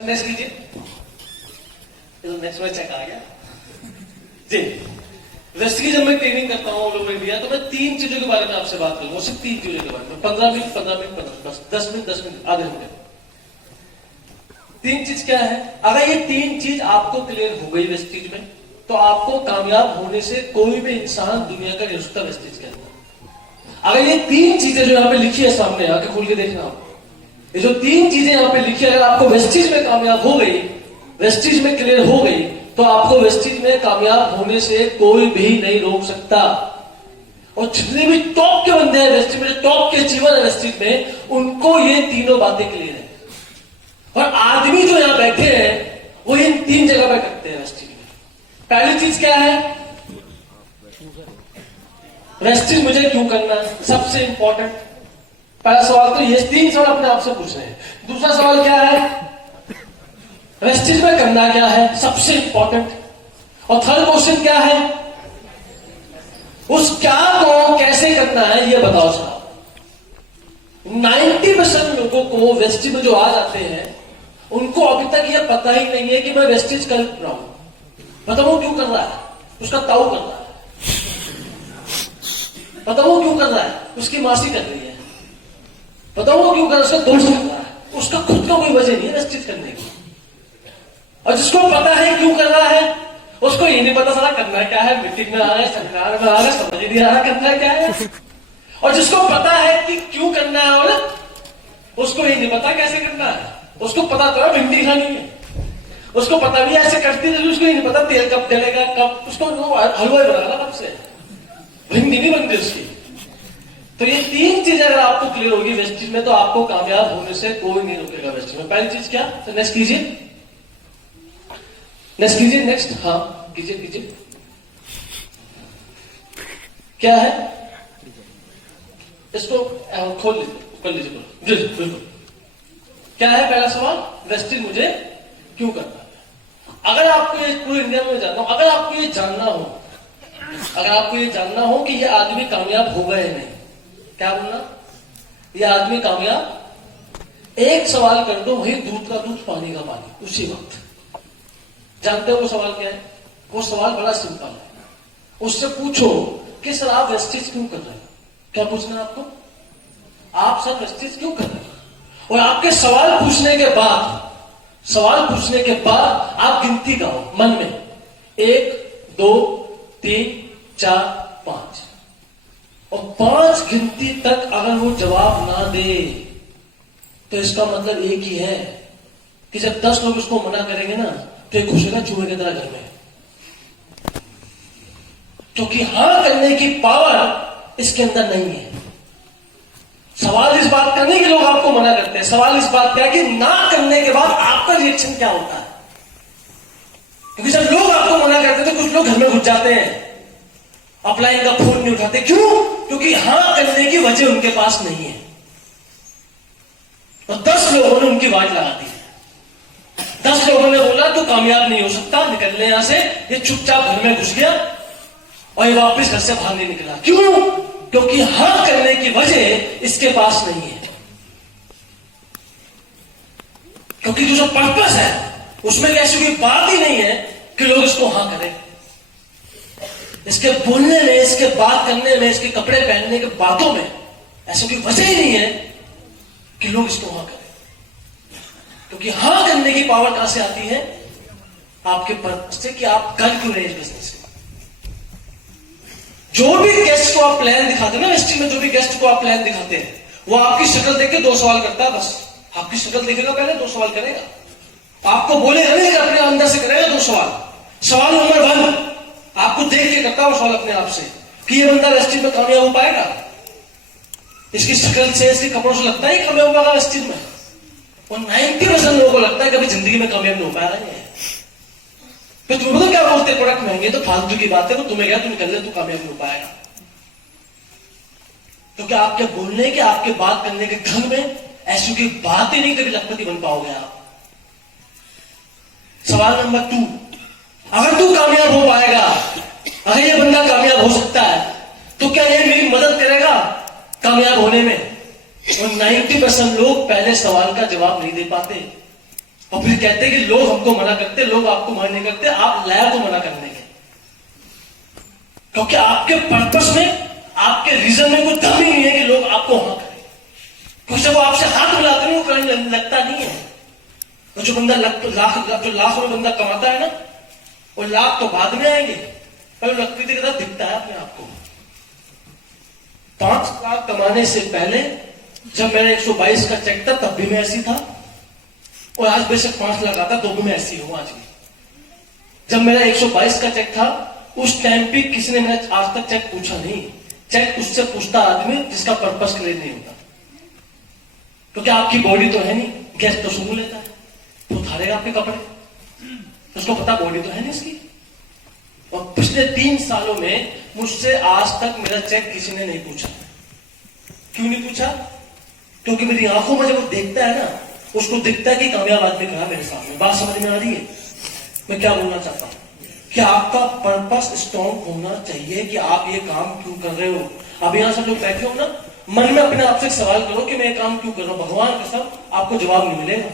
Next कीजिए। Next में check आ गया जी। वेस्ट की जब मैं ट्रेनिंग करता हूँ ऑल ओवर इंडिया तो मैं 3 चीजों के बारे में आपसे बात करूंगा, सिर्फ 3 चीजों के बारे में। 15 मिनट 10 मिनट आधे घंटे। 3 चीज क्या है? अगर ये 3 चीज आपको क्लियर हो गई वेस्टीज में तो आपको कामयाब होने से कोई भी इंसान दुनिया का नहीं हो सकता वेस्टीज के अंदर। अगर ये 3 चीजें जो यहाँ पे लिखी है सामने आके खोल के देखना आप, ये जो 3 चीजें यहाँ पे लिखी है, अगर आपको वेस्टीज में कामयाब हो गई, वेस्टीज में क्लियर हो गई तो आपको वेस्टीज में कामयाब होने से कोई भी नहीं रोक सकता। और जितने भी टॉप के बंदे हैं वेस्टीज में, टॉप के अचीवर है वेस्टीज में, उनको ये तीनों बातें क्लियर है। और आदमी जो यहां बैठे हैं वो इन 3 जगह पे करते हैं वेस्टीज में। पहली चीज क्या है? वेस्टीज मुझे क्यों करना है, सबसे इंपॉर्टेंट पहला सवाल तो ये 3 सवाल अपने आप से पूछ रहे हैं। दूसरा सवाल क्या है? वेस्टीज में करना क्या है, सबसे इंपॉर्टेंट। और थर्ड क्वेश्चन क्या है? उस क्या को कैसे करना है ये बताओ साहब। 90% लोगों को वेस्टीज में जो आ जाते हैं उनको अभी तक ये पता ही नहीं है कि मैं वेस्टीज कर रहा हूं। पता वो क्यों कर रहा है? उसका ताऊ कर रहा है। पता वो क्यों कर रहा है? उसकी मासी कर रही है। पता वो क्यों कर रहा है? उसका दोस्त कर रहा है। उसका खुद का कोई वजह नहीं है वेस्टीज करने की। और जिसको पता है क्यों कर रहा है उसको ये नहीं पता सारा करना क्या है, मीटिंग में आ रहा है, सेमिनार में आ रहा है, समझ नहीं आ रहा करना क्या है। और जिसको पता है कि क्यों करना है और उसको ये नहीं पता कैसे करना है। उसको पता तो है भिंडी खानी है, उसको पता भी ऐसे करती है, उसको ये नहीं पता तेल कब डलेगा, कब उसको हलवा बनाना कब से, भिंडी नहीं बनती उसकी। तो ये 3 चीजें अगर आपको क्लियर होगी वेस्टीज में तो आपको कामयाब होने से कोई नहीं रोकेगा वेस्टीज में। पहली चीज क्या? तो नेक्स्ट कीजिए, नेक्स्ट कीजिए, नेक्स्ट। हाँ कीजिए कीजिए। क्या है? इसको खोल लीजिए, कर लीजिए, जी बिल्कुल। क्या है पहला सवाल? वेस्टीज मुझे क्यों करना है। अगर आपको ये पूरे इंडिया में जानना हो, अगर आपको ये जानना हो, अगर आपको ये जानना हो कि ये आदमी कामयाब होगा या नहीं, क्या बोलना? ये आदमी कामयाब, एक सवाल कर दो, वही दूध का दूध पानी का पानी उसी वक्त। जानते हो वो सवाल क्या है? वो सवाल बड़ा सिंपल है। उससे पूछो कि सर आप वेस्टीज क्यों कर रहे हो? क्या पूछना है आपको? आप सर वेस्टीज क्यों कर रहे हो? और आपके सवाल पूछने के बाद आप गिनती गाओ मन में, 1 2 3 4 5। और 5 गिनती तक अगर वो जवाब ना दे तो इसका मतलब एक ही है कि जब 10 लोग उसको मना करेंगे ना तो एक घुसेगा चूहे की तरह घर में। क्योंकि हां करने की पावर इसके अंदर नहीं है। सवाल इस बात का नहीं कि लोग आपको मना करते हैं, सवाल इस बात का है कि ना करने के बाद आपका रिएक्शन क्या होता है। क्योंकि जब लोग आपको मना करते हैं तो कुछ लोग घर में घुस जाते हैं, अपलाइन का फोन नहीं उठाते। क्यों? क्योंकि हां करने की वजह उनके पास नहीं है। और 10 लोगों ने उनकी आवाज लगा दी, 10 लोगों ने बोला तो कामयाब नहीं हो सकता, निकलने यहां से। ये चुपचाप घर में घुस गया और ये वापस घर से बाहर नहीं निकला। क्यों? क्योंकि हां करने की वजह इसके पास नहीं है। क्योंकि जो पर्पस है उसमें ऐसी कोई बात ही नहीं है कि लोग इसको हां करें। इसके बोलने में, इसके बात करने में, इसके कपड़े पहनने के बातों में ऐसी कोई वजह ही नहीं है कि लोग इसको हां करें। क्योंकि हां करने की पावर कहां से आती है? आपके पर्पस से कि आप कर क्यों रहे इस बिजनेस को। जो भी गेस्ट को आप प्लान दिखाते हैं ना वेस्टीज में, जो भी गेस्ट को आप प्लान दिखाते हैं वो आपकी शक्ल देख के 2 सवाल करता है बस। आपकी शक्ल देखेगा पहले, 2 सवाल करेगा। आपको बोलेगा नहीं, अपने अंदर से करेगा 2 सवाल। सवाल नंबर 1 आपको देख के करता है वो सवाल अपने आप से कि ये बंदा वेस्टीज में कामयाब हो पाएगा। इसकी शक्ल से, इसके कपड़ों से लगता है कामयाब होगा वेस्टीज में। और 90% लोगों को लगता है कभी जिंदगी में कामयाब नहीं हो पाएगा ये। तो तुम्हें तो क्या बोलते हैं प्रोडक्ट महंगे, तो फालतू की बात है, तो तुम्हें क्या, तुम कर ले तो कामयाब नहीं हो पाएगा। क्योंकि आपके बोलने के, आपके बात करने के ढंग में ऐसी कोई बात ही नहीं, कभी लखपति बन पाओगे आप। सवाल नंबर 2, अगर तू कामयाब हो पाएगा, अगर ये बंदा कामयाब हो सकता है तो क्या ये मेरी मदद करेगा कामयाब होने में? और 90% लोग पहले सवाल का जवाब नहीं दे पाते। और फिर कहते हैं कि लोग हमको मना करते, लोग आपको मना नहीं करते, आप लायर को मना करने के, क्योंकि आपके पर्पस में, आपके रीजन में कोई दम ही नहीं है कि लोग आपको हाँ करें। क्योंकि जब वो आपसे हाथ मिलाते हैं वो करने लगता नहीं है। और जो बंदा जो लाख में बंदा कमाता है ना, वो लाख तो बाद में आएंगे, पर लखपति के साथ दिखता है अपने आप को। 5 लाख कमाने से पहले जब मेरा 122 का चेक था तब भी मैं ऐसी था, और आज बेशक 5 लाख आता तो भी मैं ऐसी हूं आज भी। जब मेरा 122 का चेक था उस टाइम पे किसी ने मेरा आज तक चेक पूछा नहीं। चेक उससे पूछता आदमी जिसका पर्पस क्लियर नहीं होता, क्योंकि आपकी बॉडी तो है नहीं, गैस तो सूंघ लेता है तो उठाएगा आपके कपड़े, तो उसको पता बॉडी तो है नहीं इसकी। और पिछले 3 सालों में मुझसे आज तक मेरा चेक किसी ने नहीं पूछा। क्यों नहीं पूछा? क्योंकि मेरी आंखों में जब वो देखता है ना, उसको दिखता है कि कामयाब आदमी खड़ा मेरे सामने। बात समझ में आ रही है मैं क्या बोलना चाहता हूं? कि आपका पर्पस स्ट्रॉन्ग होना चाहिए कि आप ये काम क्यों कर रहे हो। अब यहां सब लोग बैठे हो ना, मन में अपने आप से सवाल करो कि मैं ये काम क्यों कर रहा हूं। भगवान कसम आपको जवाब नहीं मिलेगा,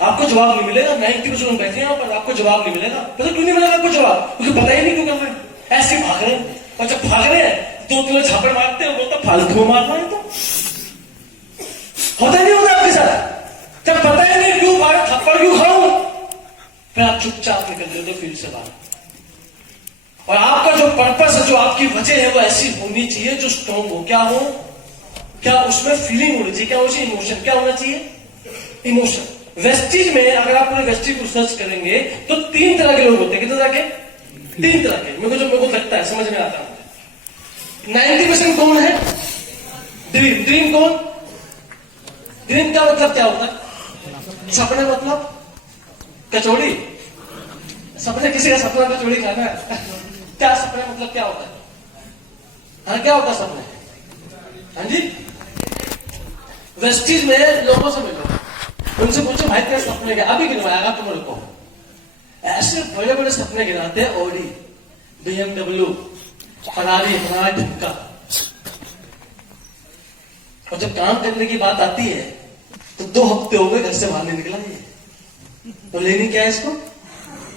आपको जवाब नहीं मिलेगा। 90% लोग बैठे हैं यहां पर, आपको जवाब नहीं मिलेगा। पता क्यों नहीं मिलेगा आपको जवाब? क्योंकि पता ही नहीं क्यों कर रहे हैं, ऐसे भाग रहे हैं। और जब भाग रहे हैं तो तुम्हें झापड़ मारते हो, बोलता फालतू मारना है। तो होता नहीं होता आपके साथ? जब पता ही नहीं क्यों मारे, थप्पड़ क्यों खाऊं, फिर आप चुपचाप निकल जाते फील्ड से बाहर। और आपका जो पर्पस है, जो आपकी वजह है, वो ऐसी होनी चाहिए जो स्ट्रॉन्ग हो। क्या हो? क्या उसमें फीलिंग होनी चाहिए? क्या होनी चाहिए? इमोशन। क्या होना चाहिए? इमोशन। वेस्टीज में अगर आप पूरे वेस्टीज को सर्च करेंगे तो 3 तरह के लोग होते हैं। कितने तरह के? 3 तरह के। मेरे को लगता है, समझ में आता है। 90% कौन है? ड्रीम। ड्रीम कौन? ड्रीम का मतलब क्या होता है? सपने। मतलब कचौड़ी। सपने, किसी का सपना कचौड़ी खाना है। क्या सपने मतलब क्या होता है? हाँ, क्या होता है सपने? हाँ जी, वेस्टीज में लोगों से मिलो, उनसे पूछो भाई तेरे सपने क्या? अभी गिनवाएगा तुम्हारे को। ऐसे बड़े बड़े सपने गिनाते हैं, ऑडी, BMW, फरारी, ढक्का। और जब काम करने की बात आती है तो 2 हफ्ते हो गए घर से बाहर नहीं निकला ये। तो लेनी क्या है इसको?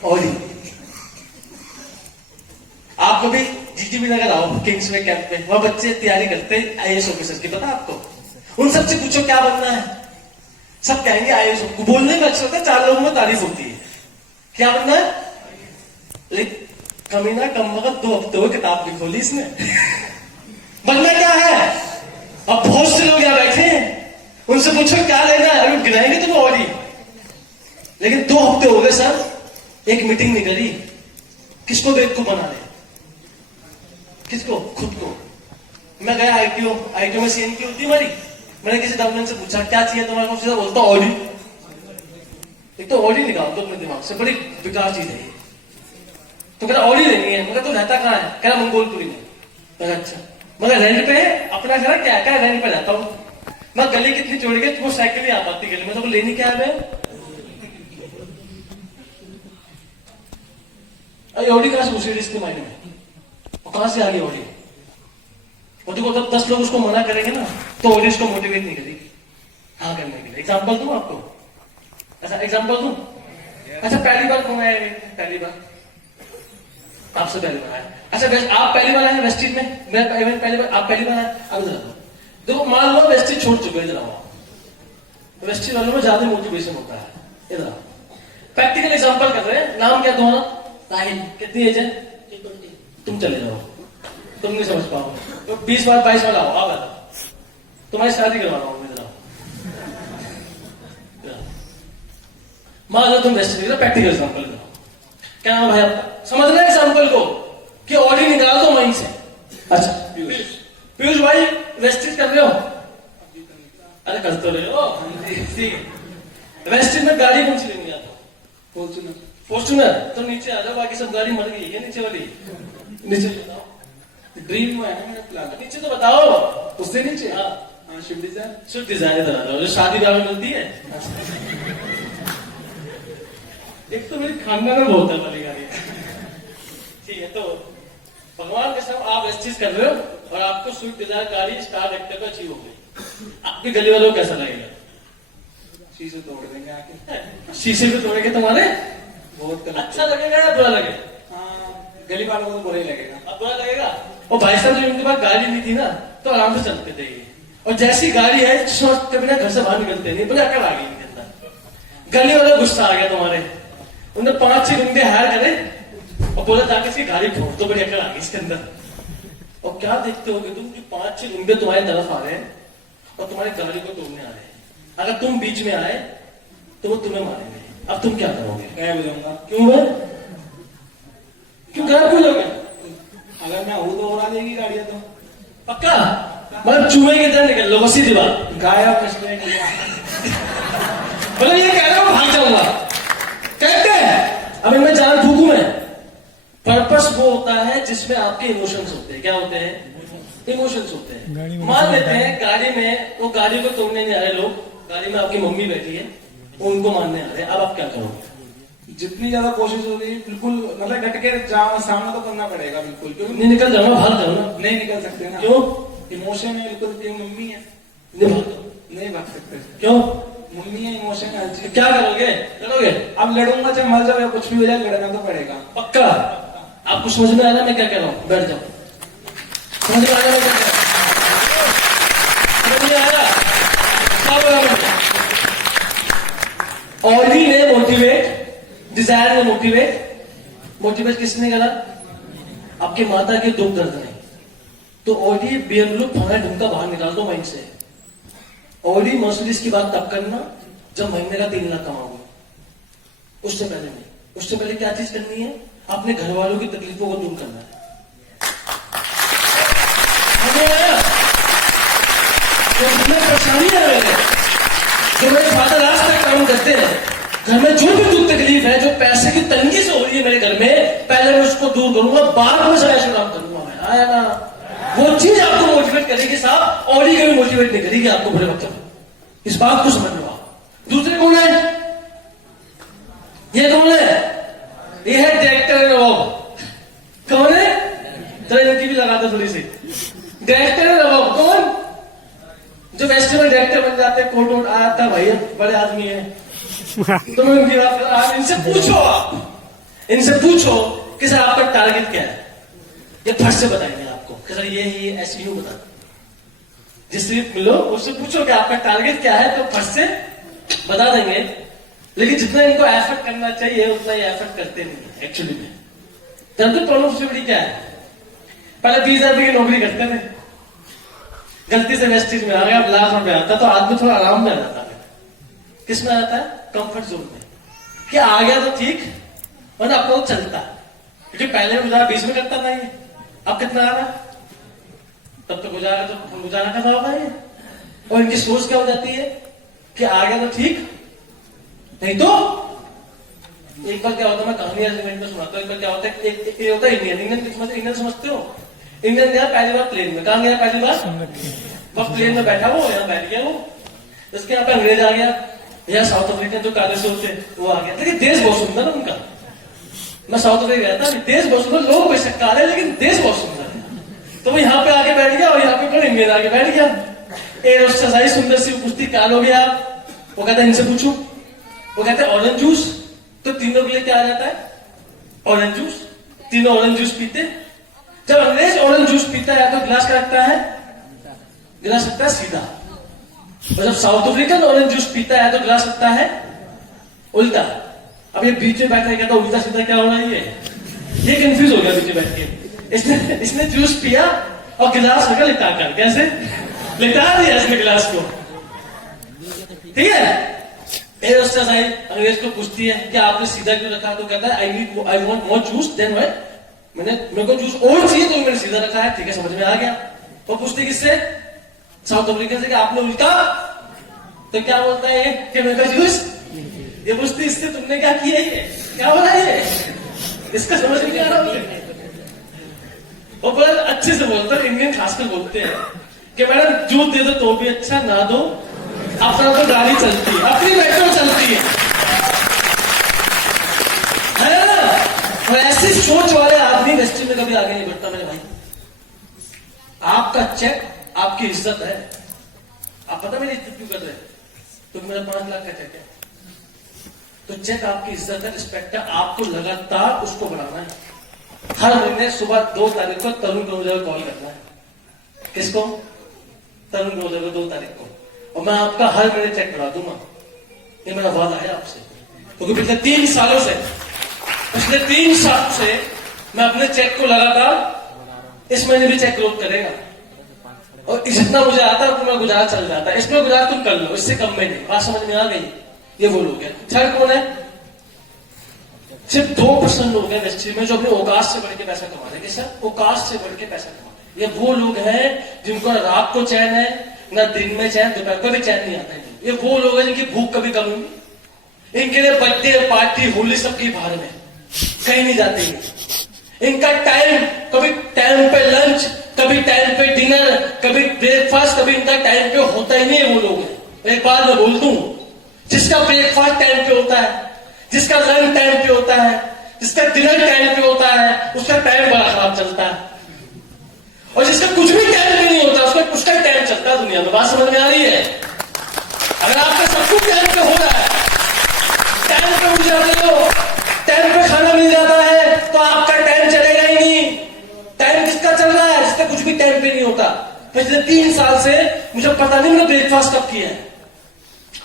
ऑडी। आप कभी जीटीबी नगर आओ, किंग्स में कैंप में, वहां बच्चे तैयारी करते हैं IAS ऑफिसर की। पता आपको? उन सबसे पूछो क्या बनना है, सब कहेंगे IAS। बोलने में अच्छा होता है, 4 लोगों में तारीफ होती है। क्या बनना है? लेकिन कमीना कम वक्त 2 हफ्ते हो किताब भी खोली इसने। बनना क्या है? अब बहुत से लोग यहां बैठे हैं, उनसे पूछो क्या लेना है, अभी गिनाएंगे तुम ऑडी। लेकिन 2 हफ्ते हो गए सर, एक मीटिंग नहीं करी। किसको बेवकूफ बना रहे? किसको? खुद को। मैं गया ITO में CN की होती हमारी। मैंने किसी डॉक्टर से पूछा क्या चाहिए तुम्हारे को? सीधा बोलता ऑडी। एक तो ऑडी निकाल दो अपने दिमाग से, बड़ी बेकार चीज है ये। तो कह रहा ऑडी लेनी है। मगर तू रहता कहाँ है? कह रहा मंगोलपुरी में। मगर अच्छा, मगर रेंट पे है अपना घर? क्या रेंट पे रहता हूँ मैं। गली कितनी चौड़ी है, तुमको साइकिल ही आ पाती गली में, तो लेनी क्या है? ऑडी कहां से घुसी इसके मायने में? कहां से आ गई ऑडी? और देखो तब 10 लोग उसको मना करेंगे ना तो ऑडी उसको मोटिवेट नहीं करेगी हाँ करने के लिए। एग्जाम्पल दूं आपको? अच्छा एग्जाम्पल दूं? अच्छा पहली बार कौन आया? पहली बार आपसे पहली बार आया। अच्छा आप पहली बार आए वेस्टीज में? मैं पहली बार, आप पहली बार आए। अब देखो मान लो वेस्टीज छोड़ चुके हैं, इधर वेस्टीज वालों में ज्यादा मोटिवेशन होता है। इधर प्रैक्टिकल एग्जाम्पल कर रहे हैं। नाम क्या तुम्हारा? साहिल। कितनी एज है? 20। तुम चले जाओ, तुम नहीं समझ पाओ। तो 20 बार 22 बार आओ, आप तुम्हारी शादी करवा रहा हूं मैं। मान लो तुम वेस्टीज, प्रैक्टिकल एग्जाम्पल करो। क्या नाम भाई आपका? समझ रहे एग्जाम्पल को कि ऑडी निकाल दो माइंड से। अच्छा पीयूष भाई वेस्टीज कर रहे हो? अरे कर तो रहे हो, ठीक है। वेस्टीज में गाड़ी कौन सी लेनी है आपको? फॉर्च्यूनर। फॉर्च्यूनर? तो नीचे आ जाओ, बाकी सब गाड़ी मर गई है नीचे वाली। नीचे बताओ। ड्रीम में है मेरा प्लान। नीचे तो बताओ, उससे नीचे। हाँ स्विफ्ट डिजायर। स्विफ्ट डिजायर इधर आ जाओ, जो शादी ब्याह में मिलती है। एक तो मेरी खानदान में बहुत है वाली गाड़ी। ठीक है, तो भगवान के साथ आप इस चीज कर रहे हो और आपको स्विफ्ट डिजायर गाड़ी स्टार एक्टर को अचीव हो गई। आपकी गली वालों को कैसा लगेगा? शीशे तोड़ देंगे आके। शीशे भी तोड़ेंगे तुम्हारे? बहुत गलत। अच्छा लगेगा या बुरा लगेगा? हाँ, गली वालों को तो बुरा ही लगेगा। अब बुरा लगेगा। और भाई साहब जब इनके पास गाड़ी नहीं थी ना तो आराम से चलते थे ये, और जैसी गाड़ी है कभी ना घर से बाहर निकलते नहीं, बोले अकड़ आ गई इनके अंदर। गली वाला गुस्सा आ गया तुम्हारे, उन्होंने 5-6 गुंडे हायर करे और बोला जाके इसकी गाड़ी फोड़ दो, बड़ी अकड़ आ गई इसके अंदर। और क्या देखते होगे तुम कि 5-6 गुंडे तुम्हारी तरफ आ रहे हैं और तुम्हारी गाड़ी को तोड़ने आ रहे हैं। अगर तुम बीच में आए तो वो तुम्हें मारेंगे। अब तुम क्या करोगे? गायब हो जाऊंगा। क्यों है? क्यों गायब हो जाओगे? अगर मैं हूं तो उड़ा देगी गाड़ियां तो। पक्का? मतलब चूहे की तरह निकल लो, सीधी बात। गायब कचरे के लिए। मतलब ये कह रहा हूं भाग जाऊंगा, कहते हैं अब इनमें जान फूकू मैं। पर्पस वो होता है जिसमें आपके इमोशंस होते हैं। क्या होते हैं? इमोशंस होते हैं। मान लेते हैं गाड़ी में, वो गाड़ी को तोड़ने नहीं आ रहे लोग, गाड़ी में आपकी मम्मी बैठी है, वो उनको मारने आ रहे हैं। अब आप क्या करोगे? जितनी ज्यादा कोशिश होगी बिल्कुल, मतलब डट के सामना तो करना पड़ेगा बिल्कुल, क्योंकि नहीं निकल जाऊंगा, भाग जाओ ना। नहीं निकल सकते ना। क्यों? इमोशन है बिल्कुल, क्यों मम्मी है। नहीं भाग जाओ। नहीं भाग सकते। क्यों? मम्मी है, इमोशन है। क्या करोगे? करोगे? अब लड़ूंगा चाहे मर जाओ या कुछ भी हो जाए, लड़ना तो पड़ेगा। पक्का? आपको समझ में आया मैं क्या कह रहा हूं? बैठ जाओ। समझ में आया मैं क्या कह रहा हूं? समझ में आया क्या बोला मैंने? ऑडी ने मोटिवेट, डिजायर ने मोटिवेट किसने करा? आपके माता के दुख दर्द ने। तो ऑडी बेयरलुक भावना ढूंढकर बाहर निकाल दो माइंड से। ऑडी मर्सिडीज की बात तब करना जब महीने का 3 लाख कमाओगे, उससे पहले नहीं। उससे पहले क्या चीज करनी है? अपने घर वालों की तकलीफों को दूर करना है। परेशानी है, जो मेरे फादर आज तक काम करते हैं, घर में जो भी दुख तकलीफ है, जो पैसे की तंगी से हो रही है मेरे घर में, पहले मैं उसको दूर करूंगा, बाद में सारा काम करूंगा मैं। आया ना? वो चीज आपको मोटिवेट करेगी साहब, और ही कभी मोटिवेट नहीं करेगी आपको बुरे वक्त में। इस बात को समझ लो आप। दूसरे कौन है? ये कौन है? ये है डायरेक्टर नवाब। कौन है? तो इनकी भी लगा दो थोड़ी सी। डायरेक्टर नवाब कौन? जो फेस्टिवल डायरेक्टर बन जाते हैं, कोर्ट वोट आता है, भाई बड़े आदमी है। तो मैं उनकी बात कर रहा हूं। इनसे पूछो, आप इनसे पूछो कि सर आपका टारगेट क्या है, ये फट से बताएंगे आपको कि सर ये ऐसे यूं बता। जिससे मिलो उससे पूछो कि आपका टारगेट क्या है, तो फट से बता देंगे। लेकिन जितना इनको एफर्ट करना चाहिए उतना ये एफर्ट करते नहीं है एक्चुअली में। जानते प्रॉब्लम सबसे बड़ी क्या है? पहले 20,000 रुपए की नौकरी करते थे, गलती से वेस्टेज में आ गया, लाख रुपए आता तो आदमी थोड़ा आराम में आ जाता है। किस में आ जाता है? कंफर्ट जोन में। कि आ गया तो ठीक, और ना आपको चलता, क्योंकि पहले 2020 में करता था ये, अब कितना आ रहा? तब तक गुजारा करना होगा ये। और इनकी सोच क्या हो जाती है कि आ गया तो ठीक, नहीं तो एक बार क्या होता है, मैं कहानी एलिमेंट में सुनाता हूँ। एक बार क्या होता है, एक होता है इंडियन समझते हो? इंडियन गया पहली बार प्लेन में। कहां गया पहली बार? वह प्लेन में बैठा, वो यहाँ बैठ गया, वो उसके यहाँ पे अंग्रेज आ गया या साउथ अफ्रीकन जो काले से होते वो आ गया। लेकिन देश बहुत सुंदर है उनका। मैं साउथ अफ्रीका गया था, देश बहुत सुंदर, लोग बेशक काले लेकिन देश बहुत सुंदर है। तो वो यहाँ पे आके बैठ गया और यहाँ पे कौन इंडियन आके बैठ गया। एयर होस्टेस आई, सुंदर सी कुश्ती, काल हो गया। वो कहता है इनसे पूछो, वो कहते हैं ऑरेंज जूस। तो तीनों के लिए क्या आ जाता है? Orange juice. तीनों ऑरेंज जूस पीते। जब अंग्रेज ऑरेंज जूस पीता है तो गिलास क्या रखता है? गिलास रखता है सीधा। और जब साउथ अफ्रीकन ऑरेंज जूस पीता है तो गिलास रखता है उल्टा। अब ये बीच में बैठा है, कहता उल्टा सीधा क्या हो रहा है? ये कंफ्यूज हो गया बीच में बैठ के। इसने जूस पिया और गिलास रखा लिटा कर। कैसे लिटा दिया इसने गिलास को? ठीक है। एयर होस्टेस आई, अंग्रेज को पूछती है कि आपने सीधा क्यों रखा? तो कहता है I want more juice then what. मेरे को जूस और चाहिए तो मैंने सीधा रखा है। ठीक है, समझ में आ गया। वो पूछती किससे? साउथ अफ्रीकन से कि आपने उल्टा। तो क्या बोलता है कि मेरे को जूस। ये पूछती इससे तुमने क्या किया? ये क्या बोला? ये इसका समझ नहीं आ रहा मुझे। वो बड़ा अच्छे से बोलता है, इंडियन खासकर बोलते हैं कि मैडम जूस दे दो तो भी अच्छा, ना दो अपना तो गाड़ी चलती है, अपनी मेट्रो चलती है ना। और ऐसी सोच वाले आदमी इंडस्ट्री में कभी आगे नहीं बढ़ता मेरे भाई। आपका चेक आपकी इज्जत है। आप पता मेरी इज्जत क्यों कर रहे हैं? तो मेरा 5 लाख का चेक है। तो चेक आपकी इज्जत है, रिस्पेक्ट है, आपको लगातार उसको बढ़ाना है। हर महीने सुबह 2 तारीख को तरुण कनौजिया को कॉल करना है। किसको? तरुण कनौजिया को 2 तारीख को, और मैं आपका हर महीने चेक बढ़ा दूंगा। ये मेरा वादा है आपसे, क्योंकि पिछले 3 साल से मैं अपने चेक को लगातार, इस महीने भी चेक ग्रोथ करेगा, और जितना मुझे आता है उतना गुजारा चल जाता है। इसमें गुजारा तुम कर लो, इससे कम में नहीं। बात समझ में आ गई? ये वो लोग हैं। थर्ड कौन है? सिर्फ 2% लोग हैं इंडस्ट्री में जो अपने औकात से बढ़ के पैसा कमा रहे हैं। कैसा? औकात से बढ़ के पैसा कमा रहे हैं। ये वो लोग हैं जिनको ना रात को चैन है, ना दिन में चैन, दोपहर को भी चैन नहीं आता है। ये वो लोग हैं जिनकी भूख कभी कम होगी। इनके लिए बर्थडे पार्टी होली सबकी बाहर में, कहीं नहीं जाते हैं। इनका टाइम, कभी टाइम पे लंच, कभी टाइम पे डिनर, कभी ब्रेकफास्ट, कभी इनका टाइम पे होता ही नहीं है। वो लोग हैं। एक बात मैं बोल दूं, जिसका ब्रेकफास्ट टाइम पे होता है, जिसका लंच टाइम पे होता है, जिसका डिनर टाइम पे होता है, उसका टाइम बड़ा खराब चलता है। और जिसका कुछ भी टाइम पे नहीं होता, उसका टाइम चलता है दुनिया में। बात समझ में आ रही है? अगर आपका सब कुछ टाइम पे हो रहा है, टाइम पे उठ जाते हो, टाइम पे खाना मिल जाता है, तो आपका टाइम चलेगा ही नहीं। टाइम किसका चल रहा है? जिसका कुछ भी टाइम पे नहीं होता। पिछले 3 साल से मुझे पता नहीं मैं ब्रेकफास्ट कब किया है,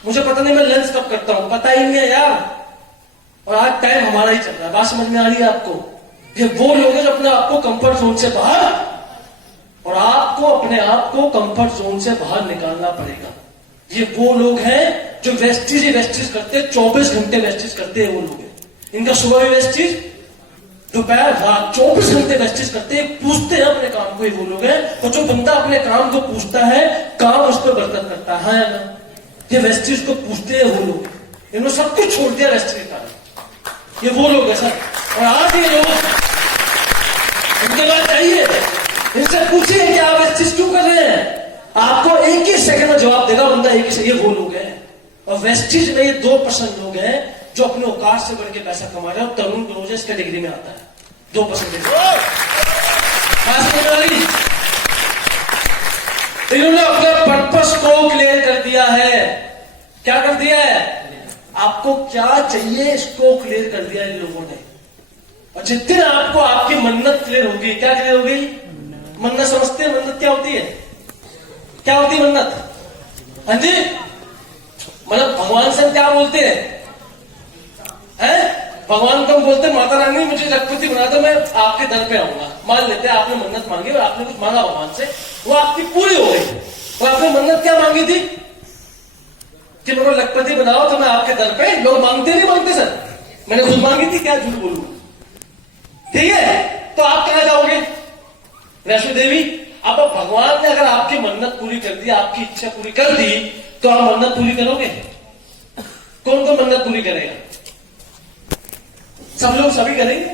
मुझे पता नहीं मैं लंच कब करता हूं, पता ही नहीं है यार। और आज टाइम हमारा ही चल रहा है। बात समझ में आ रही है आपको? ये वो लोग हैं जो अपने आप को कंफर्ट जोन से बाहर, और आपको अपने आप को कंफर्ट जोन से बाहर निकालना पड़ेगा। ये वो लोग हैं जो वेस्टेज ही वेस्टेज करते हैं, 24 घंटे वेस्टेज करते हैं। वो लोग हैं, इनका सुबह भी वेस्टेज, दोपहर रात 24 घंटे वेस्टेज करते हैं, पूछते हैं अपने काम को। ये वो लोग हैं। और जो बंदा अपने काम को पूछता है, काम उस पर बरकत करता है ना। ये वेस्टेज को पूछते हैं वो लोग, इन्होंने सब कुछ छोड़ दिया वेस्टेज के कारण। ये वो लोग हैं सर। और आज ये लोग, इनके बाद चाहिए, इनसे पूछिए कि आप वेस्टेज क्यों कर रहे हैं, आपको एक ही सेकंड में जवाब देगा बंदा, एक ही सेकंड। ये वो लोग हैं। और वेस्टेज में ये 2% लोग हैं जो अपने औकात से बढ़ के पैसा कमा रहे हैं। और तरुण कनौजिया इस कैटेगरी में आता है। 2%। इन्होंने अपने पर्पस को क्लियर कर दिया है। क्या कर दिया है? आपको क्या चाहिए इसको क्लियर कर दिया इन लोगों ने। और जितने आपको आपकी मन्नत क्लियर होगी, क्या क्लियर होगी? मन्नत समझते हैं? मन्नत क्या होती है? क्या होती है मन्नत? हाँ जी, मतलब भगवान से क्या बोलते हैं? भगवान को हम बोलते हैं, माता रानी मुझे लखपति बना दो, मैं आपके दर पे आऊंगा। मान लेते हैं आपने मन्नत मांगी और आपने कुछ मांगा भगवान से, वो आपकी पूरी हो गई। और आपने मन्नत क्या मांगी थी? कि मेरे को लखपति बनाओ तो मैं आपके दर पे। लोग मांगते नहीं मांगते सर? मैंने खुद मांगी थी, क्या झूठ बोलूं? ठीक है, तो आप कहां जाओगे? वैष्णो देवी। अब भगवान ने अगर आपकी मन्नत पूरी कर दी, आपकी इच्छा पूरी कर दी, तो आप मन्नत पूरी करोगे? कौन कौन मन्नत पूरी करेगा? सब लोग सभी करेंगे।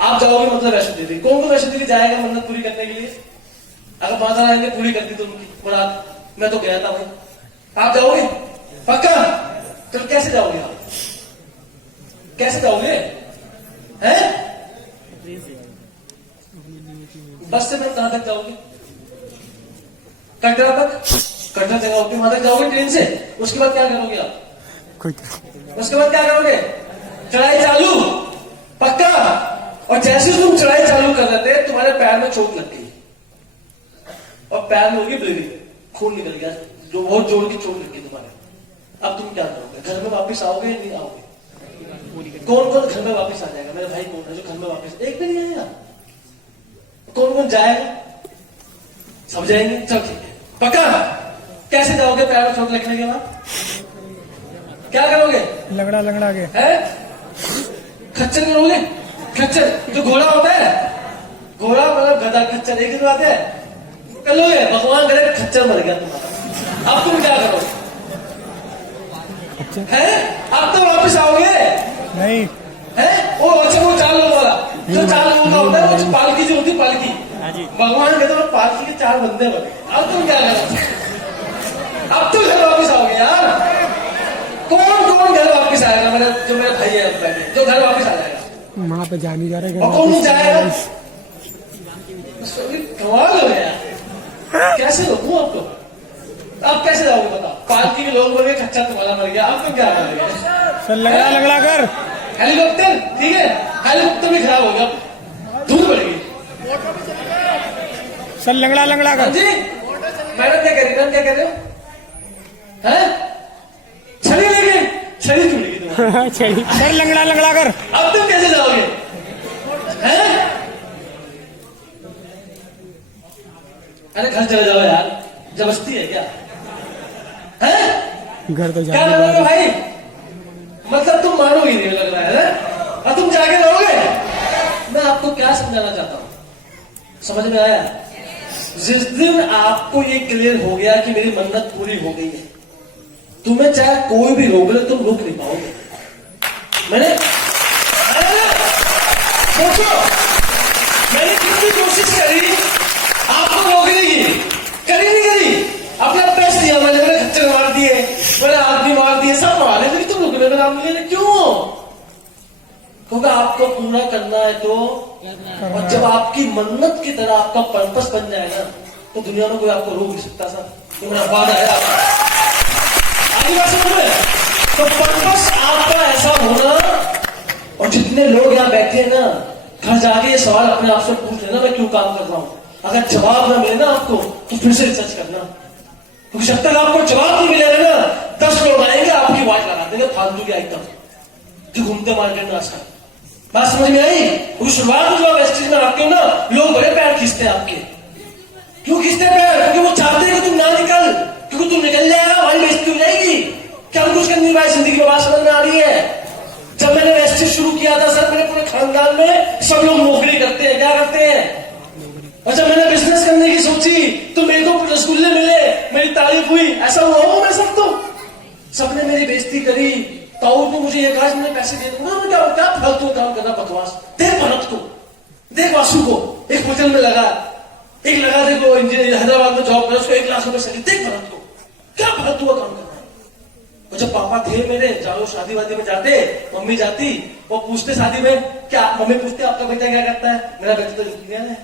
आप जाओगे मतलब वैष्णो देवी। कौन कौन वैष्णो देवी जाएगा मन्नत पूरी करने के लिए? अगर माता रानी ने पूरी कर दी तो उनकी मुराद। मैं तो गया था भाई। आप जाओगे पक्का? तो कैसे जाओगे आप? कैसे जाओगे? हैं? बस से मैं कहां तक जाओगे? कटरा तक। कटरा तक जाओगे, वहां तक जाओगे ट्रेन से। उसके बाद क्या करोगे आप? उसके बाद क्या करोगे? चढ़ाई चालू पक्का। और जैसे तुम चढ़ाई चालू कर रहे थे, तुम्हारे पैर में चोट लग गई और पैर में होगी ब्लीडिंग, खून निकल गया, जो बहुत जोर की चोट लगी तुम्हारे। अब तुम क्या करोगे? घर में वापस आओगे या नहीं आओगे? कौन कौन घर में वापस आ जाएगा? मेरे भाई कौन है जो घर में वापस? एक भी नहीं आएगा। कौन कौन जाएगा? सब जाएंगे। चलो ठीक है, पक्का। कैसे जाओगे पैर में चोट लगने के बाद? क्या करोगे? लंगड़ा लंगड़ा के खच्चर करोगे? खच्चर जो घोड़ा होता है, घोड़ा मतलब गधा, खच्चर एक ही बात है। कर लोगे? भगवान करे खच्चर मर गया तुम्हारा, अब तुम क्या करोगे? है अब तो वापस आओगे नहीं है? वो अच्छा, वो 4 लोगों वाला, जो 4 लोगों का होता है, वो पालकी जो होती है, पालकी। भगवान कहते हैं पालकी के 4 बंदे बने। अब तुम क्या करोगे? अब तो घर वापस आओगे यार। कौन कौन घर वापस आएगा? मेरा जो मेरा भाई है, जो घर वापस आ जाएगा। वहां पे जा नहीं जा रहे, और कौन नहीं जाएगा? कमाल हो गया। कैसे रोकूं आपको? आप कैसे जाओगे बताओ? पालकी के लोग बोल गए खच्चा तुम्हारा मर गया, अब तुम क्या करोगे? सर लंगड़ा लंगड़ा कर। हेलीकॉप्टर ठीक है, हेलीकॉप्टर भी खराब हो गया, धूल बढ़ गई। सर लंगड़ा लंगड़ा हाँ कर। जी मैडम क्या कह रही, मैडम क्या कह रहे हो? हैं छड़ी लेके छड़ी टूट गई तुम्हारी। चलिए सर लंगड़ा लंगड़ा कर। अब तुम कैसे जाओगे? हैं? अरे घर चले जाओ यार, जबरदस्ती है क्या? हैं? घर तो क्या जाने करोगे वाले। भाई? मतलब तुम मानोगे नहीं लग रहा है ना? और तुम जाके रहोगे? मैं आपको क्या समझाना चाहता हूं, समझ में आया? जिस दिन आपको ये क्लियर हो गया कि मेरी मन्नत पूरी हो गई है, तुम्हें चाहे कोई भी रोक ले, तुम रुक नहीं पाओगे। मैंने सोचो, मैंने कितनी कोशिश करी आपको रोकने की, करी नहीं करी? अपना बेस्ट दिया मैंने, मेरे खच्चर मार दिए, मेरे आदमी मार दिए, सब मारे, लेकिन तुम रुकने में काम नहीं ले। क्यों? क्योंकि आपको पूरा करना है तो, और जब आपकी मन्नत की तरह आपका पर्पस बन जाए ना, तो दुनिया में कोई आपको रोक नहीं सकता। सर तो मेरा वादा है आपका, आगे बात समझ में? तो पर्पस आपका ऐसा होना, और जितने लोग यहाँ बैठे हैं ना, घर जाके ये सवाल अपने आप से पूछ लेना, मैं क्यों काम कर रहा हूं। अगर जवाब ना मिले ना आपको, तो फिर से रिसर्च करना, क्योंकि जब तक आपको जवाब नहीं मिलेगा ना, 10 लोग आएंगे आपकी आवाज लगा देंगे फालतू के आइटम जो घूमते मार्केट में आजकल। बात समझ में आई? क्योंकि शुरुआत में जो आप इस चीज में आते हो ना, लोग बड़े पैर खींचते हैं आपके। क्यों खींचते हैं पैर? क्योंकि वो चाहते हैं कि तुम ना निकल, क्योंकि तुम निकल जाएगा भाई बेइज्जती हो जाएगी। क्या कुछ करनी भाई जिंदगी में? बात समझ में आ रही है? जब मैंने वेस्टेज शुरू किया था सर, मेरे पूरे खानदान में सब लोग नौकरी करते हैं, क्या करते हैं? और जब मैंने बिजनेस करने की सोची तो मेरे को रसगुल्ले मिले, मेरी तारीफ हुई, ऐसा हुआ हूं मैं सब? तो सबने मेरी बेइज्जती करी, ताऊ ने मुझे ये कहा मैंने पैसे दे दूंगा, मैं क्या फालतू काम करना बकवास। देख भरत को, देख वासु को, एक होटल में लगा, एक लगा देखो इंजीनियर हैदराबाद में जॉब करे, उसको 1 लाख रुपए सैलरी। देख भरत को, क्या फालतू का काम करना है। और जब पापा थे मेरे, जाओ शादी वादी में जाते, मम्मी जाती, वो पूछते शादी में क्या, मम्मी पूछते आपका बेटा क्या करता है? मेरा बेटा तो इंजीनियर है।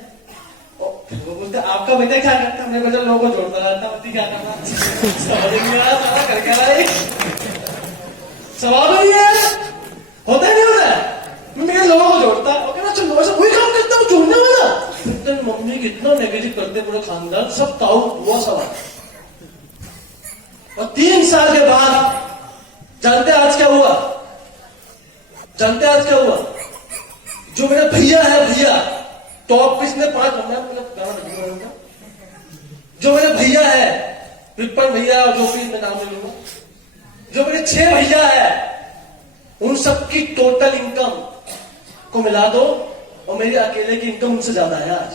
वो बोलते आपका बेटा क्या करता है? मेरे बेटा लोगों को जोड़ता रहता, होती क्या करना? समझ नहीं आया सारा कर क्या रहा है, सवाल ही है, होता है नहीं होता है? मैं लोगों को जोड़ता है, कहना चलो ऐसा वही काम करता हूँ जोड़ने वाला। फिर मम्मी कितना नेगेटिव करते पूरे खानदान, सब ताऊ हुआ सवाल। और 3 साल के बाद जानते आज क्या हुआ? जानते आज क्या हुआ? जो मेरे भैया है, भैया टॉप पिच में 5 नंबर, जो मेरे भैया है विपन भैया, जो भी मैं नाम ले लूंगा, जो मेरे 6 भैया है, उन सबकी टोटल इनकम को मिला दो और मेरी अकेले की इनकम उनसे ज्यादा है आज।